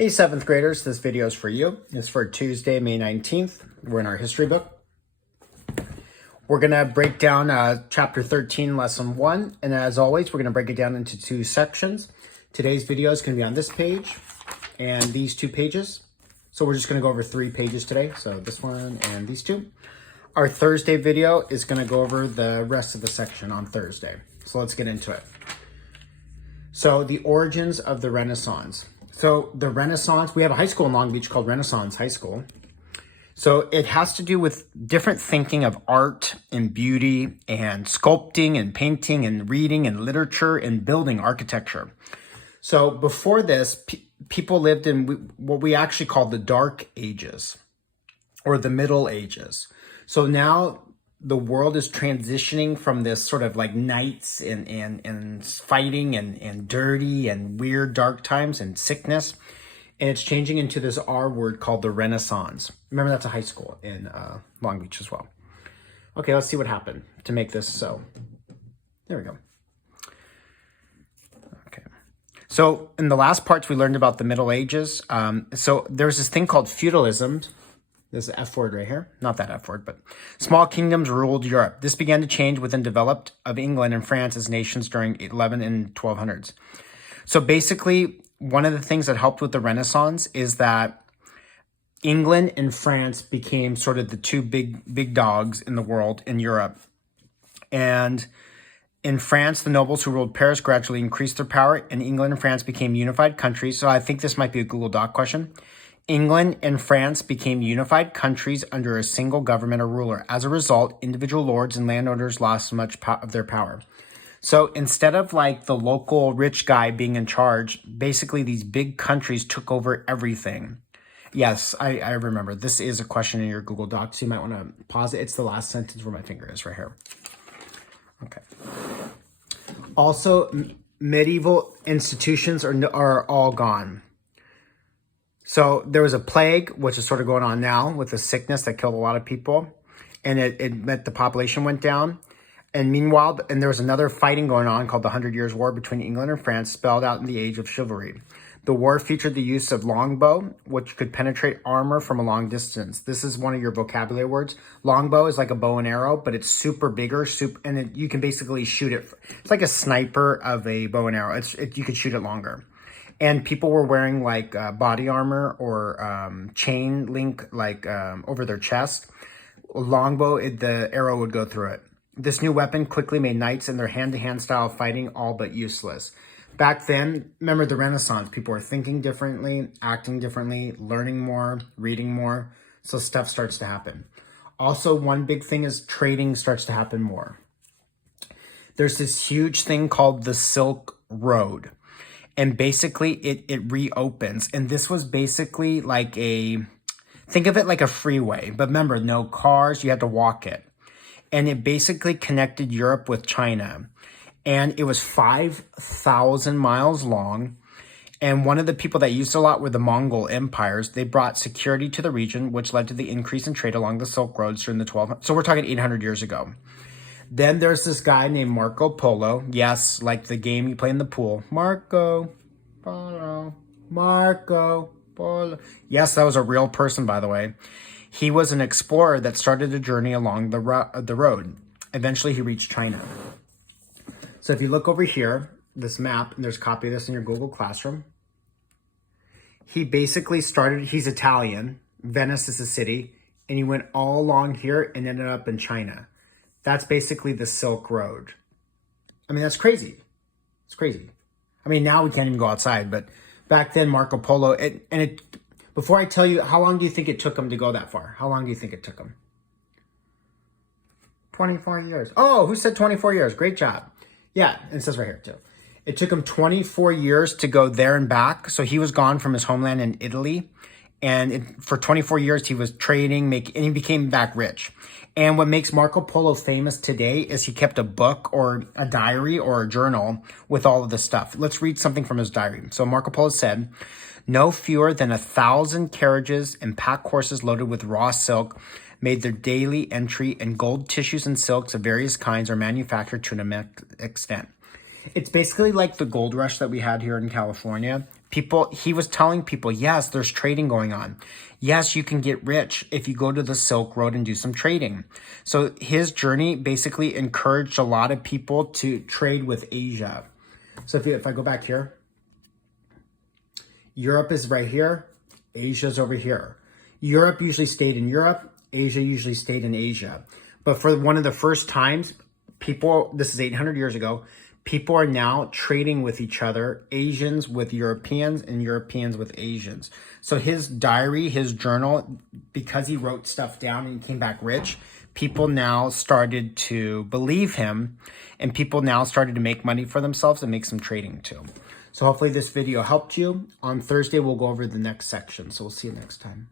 Hey, seventh graders, this video is for you. It's for Tuesday, May 19th. We're in our history book. We're going to break down chapter 13, lesson 1. And as always, we're going to break it down into two sections. Today's video is going to be on this page and these two pages. So we're just going to go over 3 pages today. So this one and these two. Our Thursday video is going to go over the rest of the section on Thursday. So let's get into it. So the origins of the Renaissance. So the Renaissance, we have a high school in Long Beach called Renaissance High School. So it has to do with different thinking of art and beauty and sculpting and painting and reading and literature and building architecture. So before this, people lived in what we actually call the Dark Ages or the Middle Ages. So now the world is transitioning from this sort of like knights and fighting and dirty and weird dark times and sickness. And it's changing into this R word called the Renaissance. Remember, that's a high school in Long Beach as well. Okay, let's see what happened to make this so. There we go. Okay. So in the last parts, we learned about the Middle Ages. So there's this thing called feudalism. This is the F word right here. Not that F word, but small kingdoms ruled Europe. This began to change within developed of England and France as nations during 11 and 1200s. So basically, one of the things that helped with the Renaissance is that England and France became sort of the two big dogs in the world in Europe. And in France, the nobles who ruled Paris gradually increased their power, and England and France became unified countries. So I think this might be a Google Doc question. England and France became unified countries under a single government or ruler. As a result, individual lords and landowners lost much of their power. So instead of like the local rich guy being in charge, basically these big countries took over everything. Yes, I remember. This is a question in your Google Docs. So you might want to pause it. It's the last sentence where my finger is right here. Okay. Also, medieval institutions are all gone. So there was a plague, which is sort of going on now with a sickness that killed a lot of people. And it meant the population went down. And meanwhile, there was another fighting going on called the 100 Years' War between England and France, spelled out in the age of chivalry. The war featured the use of longbow, which could penetrate armor from a long distance. This is one of your vocabulary words. Longbow is like a bow and arrow, but it's super bigger, and you can basically shoot it. It's like a sniper of a bow and arrow. You could shoot it longer. And people were wearing like body armor or chain link over their chest. A longbow, the arrow would go through it. This new weapon quickly made knights and their hand-to-hand style of fighting all but useless. Back then, remember the Renaissance, people were thinking differently, acting differently, learning more, reading more. So stuff starts to happen. Also, one big thing is trading starts to happen more. There's this huge thing called the Silk Road. And basically, it reopens. And this was basically like think of it like a freeway. But remember, no cars, you had to walk it. And it basically connected Europe with China. And it was 5,000 miles long. And one of the people that used it a lot were the Mongol empires. They brought security to the region, which led to the increase in trade along the Silk Roads during the 1200s. So we're talking 800 years ago. Then there's this guy named Marco Polo. Yes, like the game you play in the pool. Marco Polo, Marco Polo. Yes, that was a real person, by the way. He was an explorer that started a journey along the road. Eventually, he reached China. So if you look over here, this map, and there's a copy of this in your Google Classroom. He basically he's Italian. Venice is a city. And he went all along here and ended up in China. That's basically the Silk Road. I mean, that's crazy. It's crazy. I mean, now we can't even go outside, but back then, Marco Polo, before I tell you, how long do you think it took him to go that far? How long do you think it took him? 24 years. Oh, who said 24 years? Great job. Yeah, it says right here too. It took him 24 years to go there and back. So he was gone from his homeland in Italy. And for 24 years, he was trading, and he became back rich. And what makes Marco Polo famous today is he kept a book or a diary or a journal with all of this stuff. Let's read something from his diary. So Marco Polo said, no fewer than 1,000 carriages and pack horses loaded with raw silk made their daily entry, and gold tissues and silks of various kinds are manufactured to an immense extent. It's basically like the gold rush that we had here in California. he was telling people, yes, there's trading going on. Yes, you can get rich if you go to the Silk Road and do some trading. So his journey basically encouraged a lot of people to trade with Asia. So if I go back here, Europe is right here, Asia's over here. Europe usually stayed in Europe, Asia usually stayed in Asia. But for one of the first times, people, this is 800 years ago, people are now trading with each other, Asians with Europeans and Europeans with Asians. So his diary, his journal, because he wrote stuff down and he came back rich, people now started to believe him, and people now started to make money for themselves and make some trading too. So hopefully this video helped you. On Thursday, we'll go over the next section. So we'll see you next time.